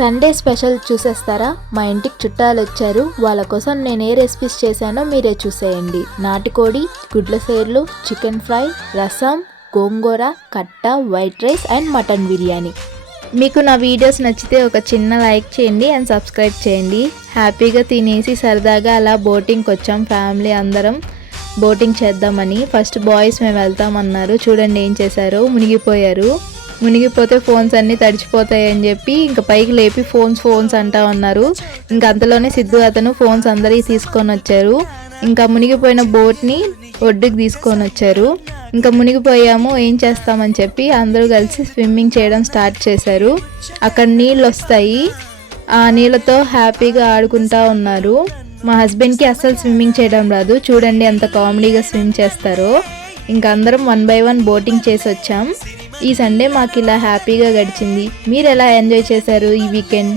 Sunday special చూసేస్తారా? మా ఇంటికి చుట్టాలు వచ్చారు. వాళ్ళ కోసం నేను ఏ రెసిపీస్ చేశానో మీరే చూసేయండి. నాటుకోడి, గుడ్ల సేర్లు, చికెన్ ఫ్రై, రసం, గోంగూర, కట్ట, white rice and mutton biryani. మీకు నా వీడియోస్ నచ్చితే ఒక చిన్న లైక్ చేయండి అండ్ సబ్స్క్రైబ్ చేయండి. హ్యాపీగా తినేసి సరదాగా అలా బోటింగ్కి వచ్చాం. ఫ్యామిలీ అందరం బోటింగ్ చేద్దామని. ఫస్ట్ బాయ్స్ మేము వెళ్తామన్నారు. చూడండి ఏం చేశారో, మునిగిపోయారు. మునిగిపోతే ఫోన్స్ అన్నీ తడిచిపోతాయని చెప్పి ఇంకా పైకి లేపి ఫోన్స్ అంటా ఉన్నారు. ఇంకా అంతలోనే సిద్ధు అతను ఫోన్స్ అందరికీ తీసుకొని వచ్చారు. ఇంకా మునిగిపోయిన బోట్ని ఒడ్డుకి తీసుకొని వచ్చారు. ఇంకా మునిగిపోయాము, ఏం చేస్తామని చెప్పి అందరూ కలిసి స్విమ్మింగ్ చేయడం స్టార్ట్ చేశారు. అక్కడ నీళ్ళు వస్తాయి, ఆ నీళ్ళతో హ్యాపీగా ఆడుకుంటా ఉన్నారు. మా హస్బెండ్కి అస్సలు స్విమ్మింగ్ చేయడం రాదు. చూడండి ఎంత కామెడీగా స్విమ్ చేస్తారో. ఇంకా అందరం 1 by 1 బోటింగ్ చేసి వచ్చాం. ఈ సండే మాకు ఇలా హ్యాపీగా గడిచింది. మీరు ఎలా ఎంజాయ్ చేశారు ఈ వీకెండ్?